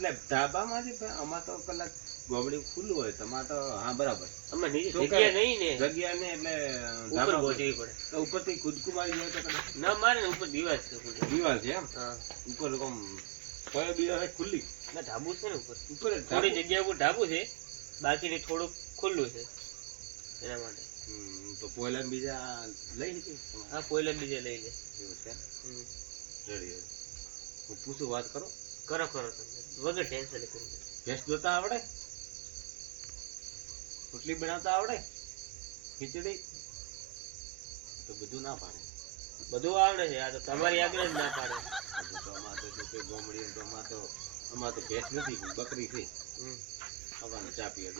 એટલે ધાબામાં પણ આમાં તો કલાક ગોબડી ખુલ્લું હોય તમારે તો હા બરાબર. અમે નીચે જગ્યા નહીં ને. જગ્યા ને એટલે ધાબા ગોઠવી પડે. તો ઉપરથી કૂદકું મારી જાય તો ના મારે ઉપર દિવાલ છે. દિવાલ છે એમ? ઉપર કોમ કોઈ છે ખુલ્લી. ના ઢાબુ છે ને ઉપર. ઉપર થોડી જગ્યા ઉપર ઢાબુ છે બાકીની થોડુંક ખુલ્લું છે એના માટે. તો પોયલા બીજા લઈ લીધી? હા પોયલા બીજા લઈ લે. એવું છે. હું પૂછું વાત કરો? કરો કરો તમે. વગર ટેન્શન કરી. ભેંસ જોતા આવડે? રોટલી બનાવતા આવડે? ખીચડી? તો બધું ના પાડે. બધું આવડે છે. આ તો તમારી આગળ જ ના પાડે. અમાર તો ગોમડી તો અમાર તો અમાર તો ભેંસ નથી બકરી છે. અમારે ચા પીએ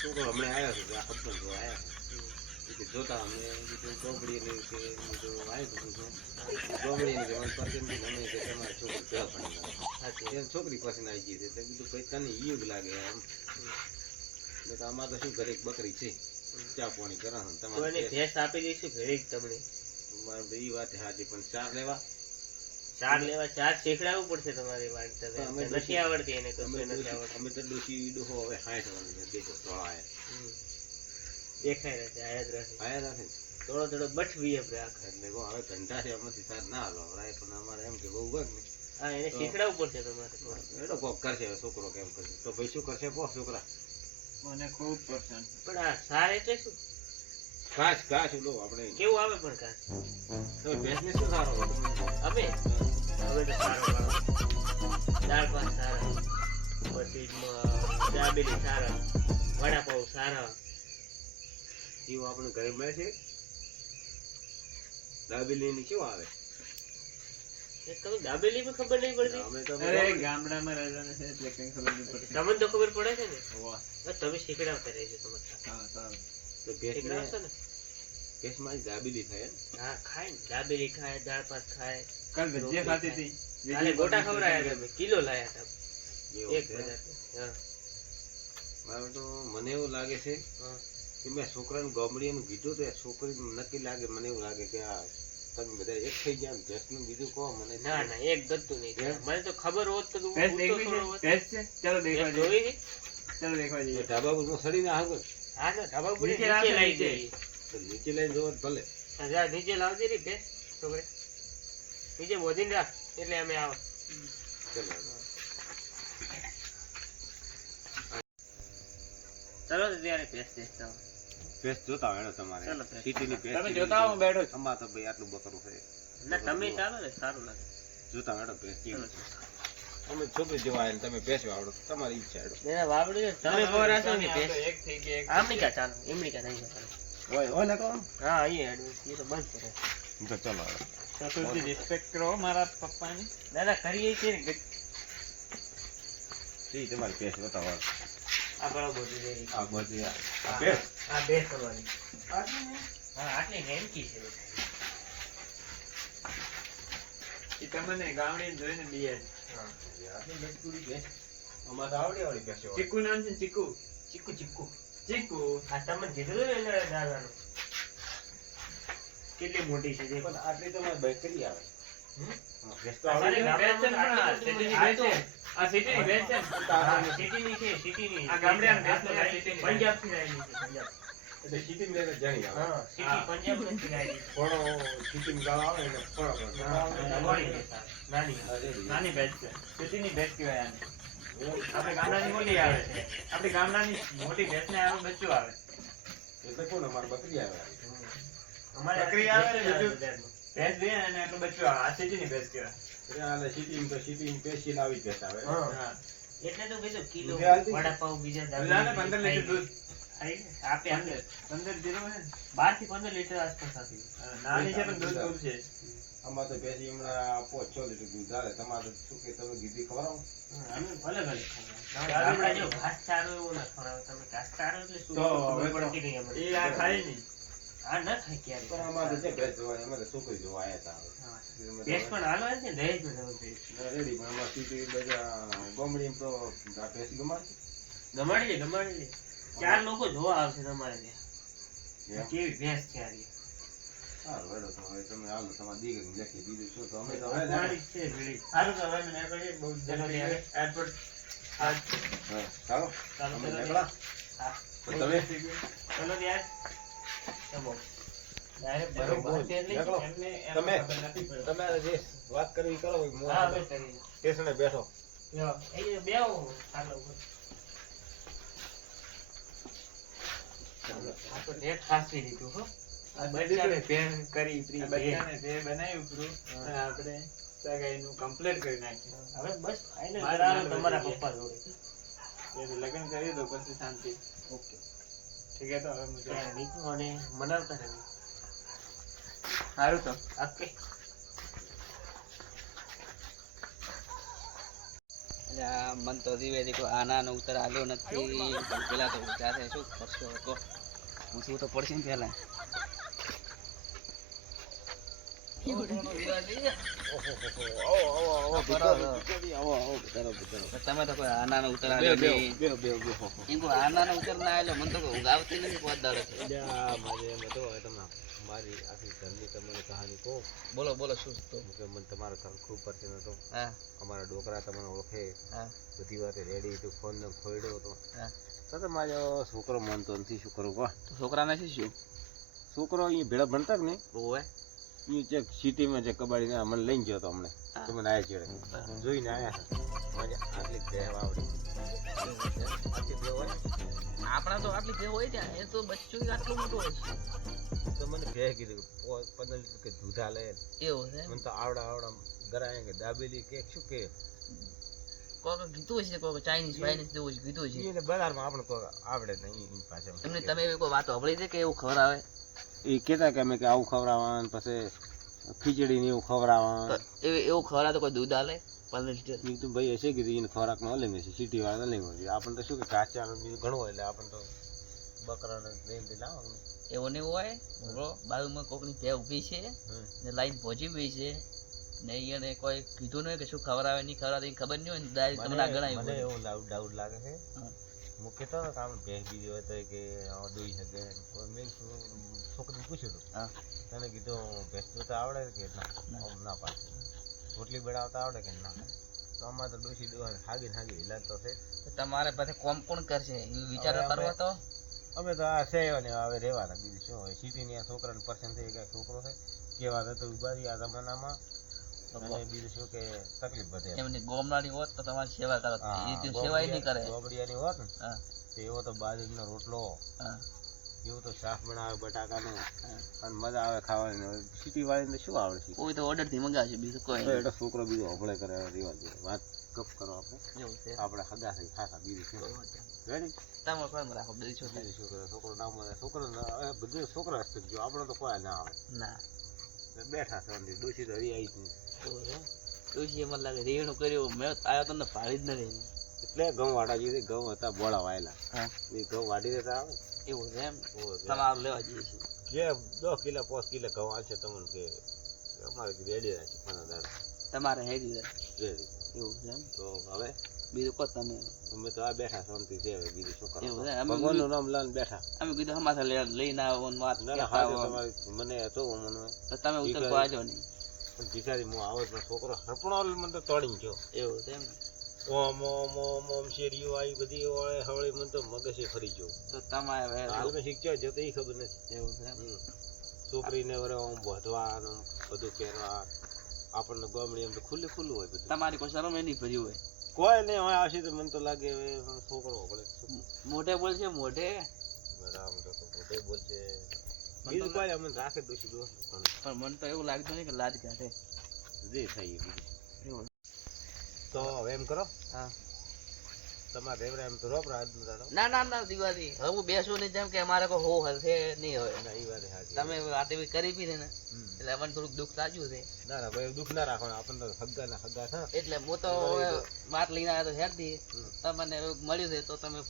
છોકરો હમણાં આવ્યો છે આ જોવા આવ્યા છે. જોતા અમને કીધું ગોમડી ને કે કીધું આવ્યું હતું ગોમડી ને કે મને અમે કે તમારે છોકરી એમ છોકરી પસંદ આવી ગઈ છે. તો કીધું ભાઈ તને ઈયું લાગે એમ. ને તો આમાં તો શું ઘરે બકરી છે? ચા પાણી કરે છે તમારે ભેંસ આપી દઈશું ઘરે તમને. મારે તો વાત હાજી પણ ચાર લેવા. ચાર લેવા ચાર શીખડાવવું પડશે તમારે વાત. નથી આવડતી એને કશું નથી આવડતું. અમે તો ડોશી ડોહો હવે હાઠ વાળી દેખો દેખાય રહેશે આયા જ રહેશે. આયા રાખે થોડો થોડો બઠવી આપણે આખા એટલે કહો હવે ઘંટા છે એમાંથી સાર ના હાલો. હવે પણ અમારે એમ કે બહુ હોય ને. હા એને શીખડાવવું પડશે તમારે થોડું. કોક કરશે છોકરો કેમ કરશે? તો ભાઈ શું કરશે? કહો છોકરા. મને ખૂબ પસંદ પણ આ સાર એટલે શું? ઘાસ ઘાસ લો આપણે. કેવું આવે પણ કાં તમે ભેંસને શું સારો અમે? હવે તો સારો દાળ ભાત સારા. પછી દાબેલી સારા. વડાપાઉં સારા. એવું આપણે ઘરે મળે છે. દાબેલી ની કેવું આવે? તમે દાબેલી બી ખબર નહીં પડતી? અમે તો અરે ગામડામાં રહેવાના છે એટલે કઈ ખબર નહીં પડતી. તમને તો ખબર પડે છે ને? વાહ. બસ તમે શીખડાવતા રહેજો હા, સારું. તો ભેંસને ને? ભેંસમાં જ દાબેલી થાય હા ખાય દાબેલી ખાય દાળ ભાત ખાય કાલ ભજીયા ખાધી હતી. કાલે ગોટા ખવડાયા તમે. કિલો લાયા હતા. એક છે. હા. મારે તો મને એવું લાગે છે હા. કે મેં છોકરાને ગોમડીનું કીધું તો છોકરી નક્કી લાગે મને એવું લાગે કે આ તમે બધા એક થઈ ગયા ને બીજું કહો મને. ના ના એક ગતું નહીં મને તો ખબર હોત તો થોડો છે? ચાલો દેખવા ભેંસ જોઈ? છે? ચાલો દેખવા જઈએ. ઢાબા પર સડીને આગળ હા ના ઢાબા પર નીચે લાવી નીચે. તો નીચે લઈ જોવો ભલે. હા, નીચે લાવજે રી બે છોકરે. નીચે બોધીને રાખ એટલે અમે આવો. ચલો. ચલો ત્યારે દેખતા આવો. ભેંસ જોતા હોય તમારે. સિટીની ભેંસ તમે જોતા હું બેઠો છું. અમારે તો ભાઈ આટલું બકરું છે. ના તમે ચાલો ને સારું લાગે. જોતા હોય પેસ્ટ છે. અમે છોકરી જોવા આવ્યા તમે ભેંસ વાવડો તમારી ઈચ્છા હેડો. એને વાવડું તમે ખબર હશે ને આ એક થઈ એક આમની કા ચાલો એમની કા નહીં ચાલો. ઓય હોય ને હા અહીંયા હેડવું એ તો બંધ કરે. તો ચાલો સસુરજી રિસ્પેક્ટ કરો મારા પપ્પાની. દાદા ના કરીએ છીએ ને ઈ તમારી ભેંસ બતાવો આ ઘણો બધું છે ઈ. આ બધી આ. આ આ ભેંસ કરવાની હા આટલી નેમકી છે. એ તમને ગામડી જોઈને બીએ હા. આટલી મજબૂરી ભેંસ અમારે આવડી ચીકુ નામ છે ચીકુ? ચીકુ ચીકુ. ચીકુ. આ તમને કીધું ને એના દાદાનું. કેટલી મોટી છે પણ આટલી તમારે બેકરી આવે. હમ? તો આવડી પણ આ મોટી ભેંસ છે. આ સિટીની છે હા, સિટીની આ ગામડિયાની ભેંસ નથી, આ આ સિટીની. પંજાબથી છે પંજાબ. એટલે સિટીમાં લઈને જાણી આવે. હા. સિટી ગાળો આવે એટલે ભેંસ. નાની નાની. ભેંસ છે. સિટીની ભેંસ કહેવાય આને. આપણે ગામડાની મોટી આવે છે. આપણી ગામડાની મોટી ભેંસને આવે બચ્ચું આવે. એટલે કોણ? અમારે બકરી આવે. અમારે બકરી આવે ને બજારમાં. ભેંસ દે અને એટલું બચ્ચું આ સિટીની ભેંસ કહેવાય. એટલે આલે સિટીમાં તો સિટીમાં પેશી લાવી જ ભેંસ આવે હા. એટલે તો કીધું કિલો વડાપાઉં બીજા દાદા પંદર લીટર દૂધ. આપે આપે પંદર. જીરો બારથી પંદર લીટર આસપાસ આપી નાની છે પણ દૂધ છે. તો ભેંસી હમણાં પાંચ છ લીટર દૂધ આવે તમારે શું કે તમે દીધી ખવડાવો અમે ભલે અલગ ખવડાવે. ગામડા જો ઘાસ ચારો એવો ના ખવડાવે. તમે ઘાસ ચારો એટલે શું તો હવે પડતી નહીં એ આ ખાય નહીં. આ ન ખાય ક્યારે. પણ અમારે છે ભેંસ જોવા અમારે છોકરી જોવા આવ્યા હતા હા. ભેંસ પણ હાલો છે ને દહેજમાં રેડી પણ અમારે સિટી બધા ગોમડીમાં તો ભેંસ ગમાડે ગમાડી લે ગમાડી લે ચાર લોકો જોવા આવશે તમારે ત્યાં? કેવી ભેંસ છે આ. સારું, હેડો તો હવે તમે હાલો, તમારી દીકરીને લેખી દીધું શું તો અમે તો હવે છે. સારું તો હવે અમે નીકળીએ. બહુ ત્યારે. એરપોર્ટ આજ હા, ચાલો? હા. તમે ચલો ત્યારે. તમારે જે વાત કરવી કરો. સ્ટેશને બેઠો તમારા પપ્પા જોડે લગ્ન કરી દો પછી શાંતિ ઓકે મનાવતા તો. ઓકે મન તો દિવેલી કોઈ આના નો ઉત્તર આવ્યો નથી. પેલા તો વિચારે શું કરશો? કહો. પૂછવું તો પડશે ને પેલા તમે તો કોઈ આના નો ઉત્તર એમ કોઈ આના નો આવેલો મને તો ઊંઘ આવતી નથી દાડે. મારે એમ હતો તમે મારી આખી ઘરની તમને કહાની કહો. બોલો બોલો શું? તો કે મને તમારો ઘર ખૂબ પસંદ હતો અમારા ડોકરા તમને ઓળખે. બધી વાતે રેડી તો ફોન ને ખોયડો હતો. તો મારો છોકરો માનતો નથી શું કરું છોકરાને શું શું છોકરો અહીંયા ભેળા ભણતા કે નહીં? ઓવે એ જે સિટીમાં જે કબાડી ને મને લઈને ગયો તો અમને હા. તો મને આવ્યા જોડે. જોઈને આયા. મજા આટલી દેહ આવડી. આપણા તો આટલી જે હોય ત્યાં. એ તો બચ્ચું આટલું મોટું હોય છે. તો મને ભેહ કીધું પંદર લીટર કે દૂધા લે એવું છે મને તો આવડા આવડા ગરાય કે દાબેલી કે શું કે. કોઈ કીધું હશે કોઈ ચાઇનીઝ વાઇનીઝ જેવું કીધું છે એટલે બજારમાં આપણે કોઈ આવડે નહીં પાછળ એમને તમે એવી કોઈ વાતો સાંભળી છે કે એવું ખબર આવે? એ કહેતા કે અમે કે આવું ખવડાવવાનું પછી ખીચડી ને એવું ખવડાવવાનું. તો એવી એવું ખવડાવે તો કોઈ દૂધ આલે? પંદર કીધું ભાઈ હશે કીધું એને ખોરાકનો અલગ હશે સિટી વાળા અલગ હોય આપણને તો શું કે કાચાનું બીજું ઘણું હોય એટલે આપણને તો બકરાને લઈને તે લાવવાનું એવું હોય? બોલો બાજુમાં કોકની ભે ઊભી છે ને લાઈન પહોંચી ગઈ છે ને એને કોઈ કીધું નહીં કે શું ખવડાવે નહીં આવે ખબર નહીં હોય ને તમને મને મને એવું ડાઉટ લાગે છે. હા. કહેતો હતો કે આપણે ભેંસ બીજી હોય તો કે દોઈ શકે. મેં છોકરીને પૂછ્યું હતું. હા. તને કીધું ભેંસ તો આવડે કે ના? ના. પાડે. રોટલી બનાવતા આવડે કે ના? તો આમાં તો ડોસી ડોહા હાગી હાગી હિલાત તો છે તમારે પાસે કોમ કોણ કરશે? એ વિચાર કરવો તો અમે તો આ સેવા ને હવે રહેવાના. બીજું શું? હોય સિટીની આ છોકરાને પસંદ થઈ ગયા છોકરો છે કેવા તો ઊભા આ જમાનામાં. અને બીજું શું કે તકલીફ વધે એમની ગોમનાની હોત તો તમારી સેવા કરો. એ તો સેવાય નહીં કરે. ગોબડિયાની હોત ને તો એવો તો બાજરીનો રોટલો એવું તો શાક બનાવે બટાકાનું અને મજા આવે ખાવાની. સિટી વાળીને શું આવડે કોઈ તો ઓર્ડરથી મંગાવશે બીજું કોઈ એટલે છોકરો બીજો હબળે કરે રિવાજ વાત કપ કરો આપણે. છે. આપણે હગા થઈ ખાતા બીજું શું? રેડી તમે કોઈ રાખો બીજું શું કરે? છોકરો ના મળે છોકરો બધું છોકરા જો આપણે તો કોઈ ના આવે. ના. બેઠા છે દોષી તો હરી આવી જ નહીં. એવું છે લાગે રેણું કર્યું. મેં આવ્યો તમને ફાળી જ નથી એટલે ઘઉં વાટા જઈએ ઘઉં હતા બોળા વાયેલા. એ ઘઉં વાટી દેતા આવે? એવું છે એમ? તમારે લેવા જઈએ છીએ. જે દસ કિલો પાંચ કિલો ઘઉં આવશે તમને કે અમારે રેડી રાખી પંદર તમારે હેડી રહે રેડી. એવું છે તો હવે બીજું કહો તમે. અમે તો આ બેઠા શાંતિ છે હવે બીજું શું કરો ભગવાનનું નામ લઈને બેઠા. અમે કીધું હમાસા લઈને આવો વાત મને હતો મને તો તમે ભીખારી. પાડ્યો નહીં પણ ભિખારી હું આવો જ છોકરો હરપણો મને તો તોડીને જો એવું એમ? ઓમ ઓમ ઓમ ઓમ શેરીઓ આવી બધી ઓળે હવળી મને તો મગજે ફરી ગયો. તો તમારે હવે હાલ મેં શીખ્યો જતો એ ખબર નથી. એવું છે છોકરીને વરે ઓમ વધવા બધું પહેરવા. આપણને ગમડી એમ તો ખુલ્લું ખુલ્લું હોય બધું. તમારી કોઈ શરમ એ નહીં ભર્યું હોય? કોઈ નહીં હોય આવશે તો મને તો લાગે હવે છોકરો આપણે મોઢે બોલશે મોઢે? બરાબર તો પોતે બોલશે. બીજું તો કોઈ અમને રાખે દોષી દોસ્ત પણ મને તો એવું લાગતું નહીં કે લાજ કાઢે. જે થઈ એવું. તો હવે એમ કરો. હા. તમારે રેવરા એમ તો રોપરા આજનો ના ના ના દિવાળી હવે હું બેસું નહીં જેમ કે અમારે કોઈ હો હશે નહીં હોય. ના એ વાત સાચી. તમે વાત એવી કરી બી ને એટલે મને થોડુંક દુઃખ લાગ્યું છે. ના ના ભાઈ દુઃખ ના રાખવાનું. આપણને તો હગ્ગા ના હગ્ગા છે. એટલે હું તો વાત લઈને આવ્યો તો હેરથી. તમને મળ્યું છે તો તમે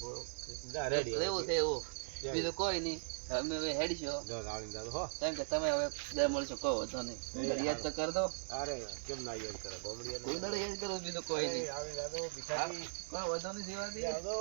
રેડી એવું છે એવું. બીજું કોઈ નહીં. તમે હવે હેડ છો? જો રાણી દાદો હો. કેમ કે તમે હવે દર મળશો કહો વધો નહીં. યાદ તો કર દો. અરે કેમ ના યાદ કરો? બોમડી કોઈ દાડો યાદ કરો બીજું કોઈ નહીં. રાણી દાદો ભિખારી. કોઈ વધો નહીં જીવા દે દાદો